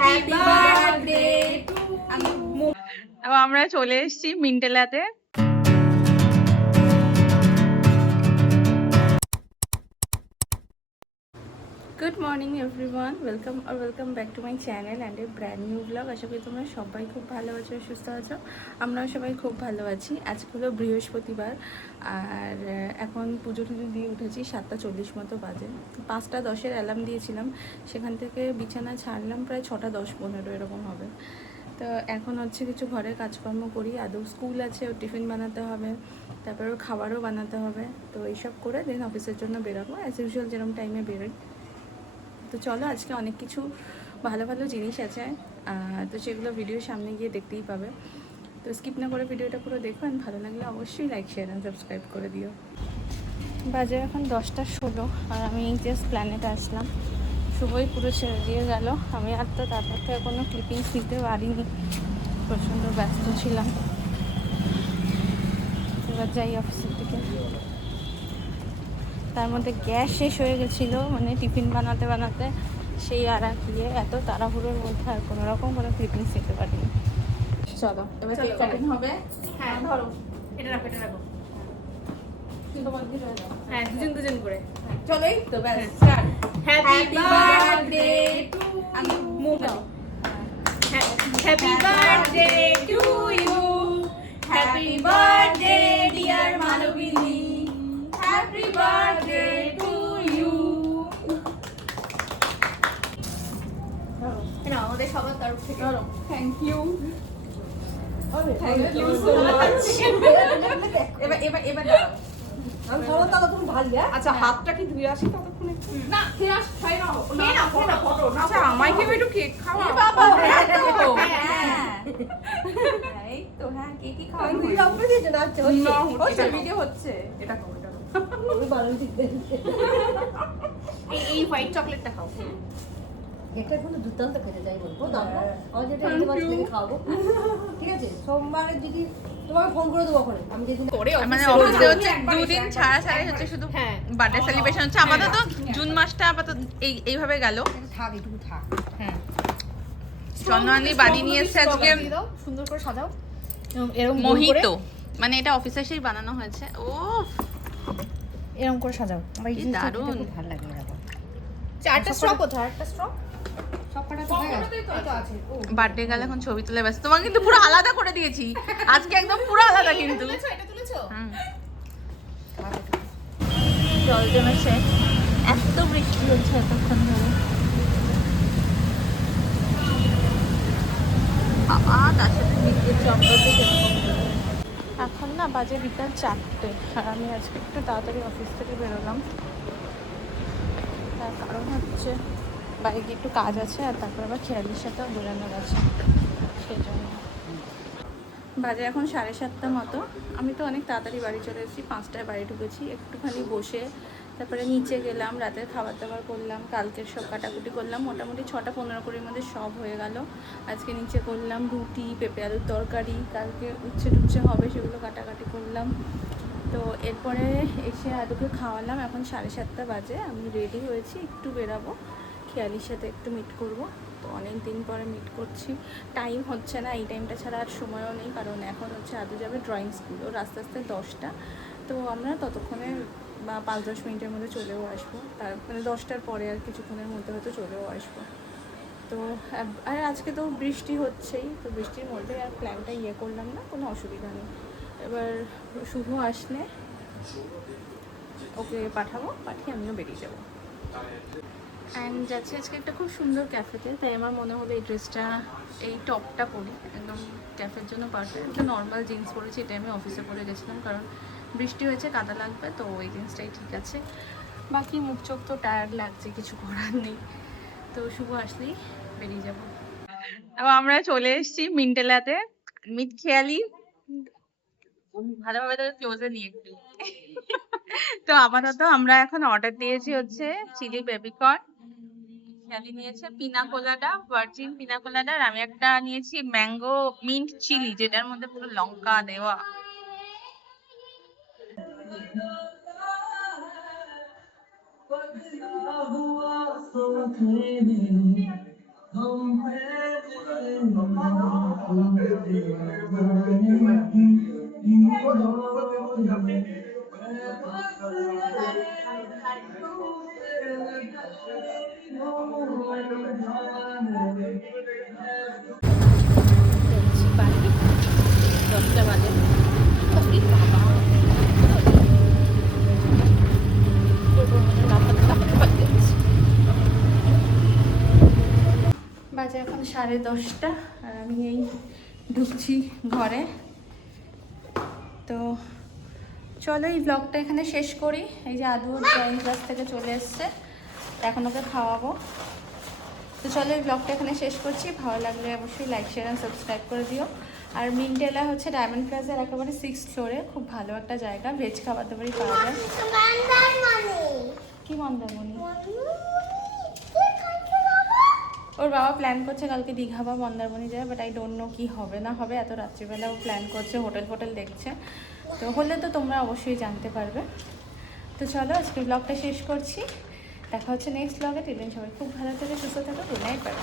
Happy birthday to you. আমরা চলে এসেছি মিন্টেলাতে। Good morning everyone, welcome back to my channel and a brand new blog. আশা করি তোমরা সবাই খুব ভালো আছো, সুস্থ আছো। আমরাও সবাই খুব ভালো আছি। আজকে হলো বৃহস্পতিবার আর এখন পুজো টুজো দিয়ে উঠেছি। 7:40 মতো বাজে। 5:10 অ্যালার্ম দিয়েছিলাম, সেখান থেকে বিছানা ছাড়লাম প্রায় 6:10-15 এরকম হবে। তো এখন হচ্ছে কিছু ঘরের কাজকর্ম করি। আদৌ স্কুল আছে, ওর টিফিন বানাতে হবে, তারপর ওর খাবারও বানাতে হবে। তো এইসব করে দেন অফিসের জন্য বেরোবো, অ্যাজ ইউজুয়াল যেরকম টাইমে বেরোই। তো চলো, আজকে অনেক কিছু ভালো ভালো জিনিস আছে, তো সেগুলো ভিডিওর সামনে গিয়ে দেখতেই পাবে। তো স্কিপ না করে ভিডিওটা পুরো দেখো, আর ভালো লাগলে অবশ্যই লাইক শেয়ার অ্যান্ড সাবস্ক্রাইব করে দিও। বাজে এখন 10:16 আর আমি জাস্ট প্ল্যানেটে আসলাম। শুভই পুরো ছেড়ে দিয়ে গেল। আমি আর তো তারপর থেকে কোনো ক্লিপিংস নিতে পারিনি, প্রচণ্ড ব্যস্ত ছিলাম। এবার যাই অফিসের দিকে। তার মধ্যে গ্যাস শেষ হয়ে গেছিলো, মানে টিফিন বানাতে বানাতে সেই আর দিয়ে এত তাড়াহুড়োর মধ্যে আর কোনো রকম কোনো ক্লিপিংস নিতে পারিনি। চলো এবার কেক কাটিং হবে। হ্যাঁ ধরো, এটা রাখো, এটা রাখো। হ্যাঁ, দুজন করে। চলো, এই তো ব্যাস হ্যাঁ। Start. Happy birthday to you. Happy birthday to you. Happy birthday dear Manabini. Happy birthday to you. না, আমাদের সবার তরফ থেকে thank you, thank you so much. এবার এবার এবার দাও। আমি সবার তাহলে তুমি ভালি। আচ্ছা, হাতটা কি ধুয়ে আসি ততক্ষণ একটু? না, খেয়ে আস, খাই না, খেয়ে না, ফটো। আচ্ছা, আমায় কি একটু কেক খাওয়া? বাবা, হ্যাঁ তো। হ্যাঁ। এই তো, হ্যাঁ, কেকই আমি খাওয়া। ভিডিও আপলোড দিয়েছি না, হচ্ছে না, হচ্ছে ভিডিও হচ্ছে। এটা খাও, এটা খাও। আমি বানান দিতে এই হোয়াইট চকলেটটা খাও। কেকটা কিন্তু দুর্দান্ত খেতে চাই বলবো দাদা, আমার যেটা ইচ্ছে মাছ থেকে খাবো, ঠিক আছে? সোমবারে যদি তোমাকে ফোন করে দেবো ওখানে, আমি যেদিন মানে অফিসে হচ্ছে দুদিন ছাড়া ছাড়াই হচ্ছে শুধু হ্যাঁ। বার্থডে সেলিব্রেশন হচ্ছে। আপাতত জুন মাসটা আপাতত এইভাবে গেল। থাক, এটুকু থাক। হ্যাঁ, চন্দ্রানী বানিয়ে নিয়ে এসেছে আজকে সুন্দর করে সাজাও। এরকম মোহিতো, মানে এটা অফিসে এসেই বানানো হয়েছে। ও এরকম করে সাজাও। আমার এই কি জিনিসটা দারুণ। খেতে খুব ভালো লাগে। এরকম চারটা স্ট্র কোথায়? একটা স্ট্র সব কটা তো হয়ে গেছে। এই তো আছে। ও বার্থডে গেলে এখন ছবি তুলে ব্যস্ত। তোমাকে কিন্তু পুরো আলাদা করে দিয়েছি আজকে, একদম পুরো আলাদা কিন্তু। এটা তুলেছো? হুম। জল জমেছে, এত বৃষ্টি হচ্ছে এতক্ষণ ধরে। বাবা, তার সাথে বিদ্যুৎ চমকাতে এখন না বাজে বিকাল 4টে, আর আমি আজকে একটু তাড়াতাড়ি অফিস থেকে বেরোলাম। তার কারণ হচ্ছে বাইরে গিয়ে একটু কাজ আছে, আর তারপর আবার খেয়ালির সাথেও বেরোনোর আছে, সেই জন্য। বাজে এখন 7:30 মতো। আমি তো অনেক তাড়াতাড়ি বাড়ি চলে এসেছি, 5টায় বাড়ি ঢুকেছি। একটুখানি বসে তারপরে নিচে গেলাম, রাতের খাবার দাবার করলাম, কালকের সব কাটাকুটি করলাম। মোটামুটি 6:15-20 মধ্যে সব হয়ে গেল। আজকে নিচে করলাম রুটি, পেঁপে আলুর তরকারি, কালকে উচ্ছে টুচ্ছে হবে সেগুলো কাটাকাটি করলাম। তো এরপরে এসে আদুকে খাওয়ালাম। এখন 7:30 বাজে, আমি রেডি হয়েছি, একটু বেরাবো, খেয়ালির সাথে একটু মিট করব। তো অনেক দিন পরে মিট করছি, টাইম হচ্ছে না, এই টাইমটা ছাড়া আর সময়ও নেই, কারণ এখন হচ্ছে আদু যাবে ড্রয়িং স্কুল, ওর আস্তে আস্তে 10টা। তো আমরা ততক্ষণে বা 5-10 মিনিটের মধ্যে চলেও আসবো, তার মানে 10টার পরে আর কিছুক্ষণের মধ্যে হয়তো চলেও আসবো। তো আর আজকে তো বৃষ্টি হচ্ছেই, তো বৃষ্টির মধ্যে আর প্ল্যানটা করলাম না, কোনো অসুবিধা নেই। এবার শুভ আসলে ওকে পাঠাবো, পাঠিয়ে আমিও বেরিয়ে যাবো। অ্যান্ড যাচ্ছি আজকে একটা খুব সুন্দর ক্যাফেতে, তাই আমার মনে হলো এই ড্রেসটা, এই টপটা পরি, একদম ক্যাফের জন্য পারফেক্ট। একটা নর্মাল জিন্স পরেছি, এটা আমি অফিসে পরে গেছিলাম, কারণ বৃষ্টি হয়েছে, কাদা লাগবে, তো ওই জিন্সটাই ঠিক আছে। বাকি মুখ চোখ তো টায়ার্ড লাগছে, কিছু করার নেই। তো শুভ আসলেই বেরিয়ে যাবো। আমরা চলে এসেছি মিন্টেলাতে, মিট খেয়ালি। ভালোভাবে তো ক্লোজে নিয়ে একটু। তো আপাতত আমরা এখন অর্ডার দিয়েছি হচ্ছে চিলি বেবিকর্ন, খেয়ালি নিয়েছে পিনা কোলাডা, ভার্জিন পিনা কোলাডা, আর আমি একটা নিয়েছি ম্যাঙ্গো মিন্ট চিলি, যেটার মধ্যে পুরো লঙ্কা দেওয়া। যাচ্ছি বাড়ি, 10টা বাজে। ওরে বাবা, বাজে এখন 10:30 আর আমি এই ঢুকছি ঘরে। তো চলো এই ব্লগটা এখানে শেষ করি। এই যে আদু ড্রয়িং ক্লাস থেকে চলে এসছে, এখন ওকে খাওয়াবো। তো চলো এই ব্লগটা এখানে শেষ করছি। ভালো লাগলে অবশ্যই লাইক শেয়ার অ্যান্ড সাবস্ক্রাইব করে দিও। আর মিন্টেলা হচ্ছে ডায়মন্ড প্লাজার একেবারে 6th ফ্লোরে, খুব ভালো একটা জায়গা, ভেজ খাবার দাবারই পাওয়া যায়। কি মন্দারমণি? ওর বাবা প্ল্যান করছে কালকে দীঘা বা মন্দারমণি যায়, বাট আই ডোন্ট নো কি হবে না হবে। এত রাত্রিবেলা ও প্ল্যান করছে, হোটেল ফোটেল দেখছে। তো হলে তো তোমরা অবশ্যই জানতে পারবে। তো চলো আজকে ব্লগটা শেষ করছি, দেখা হচ্ছে নেক্সট ব্লগে। টিলেন সবাই খুব ভালো থেকে সুস্থ থাকো। Good night, by.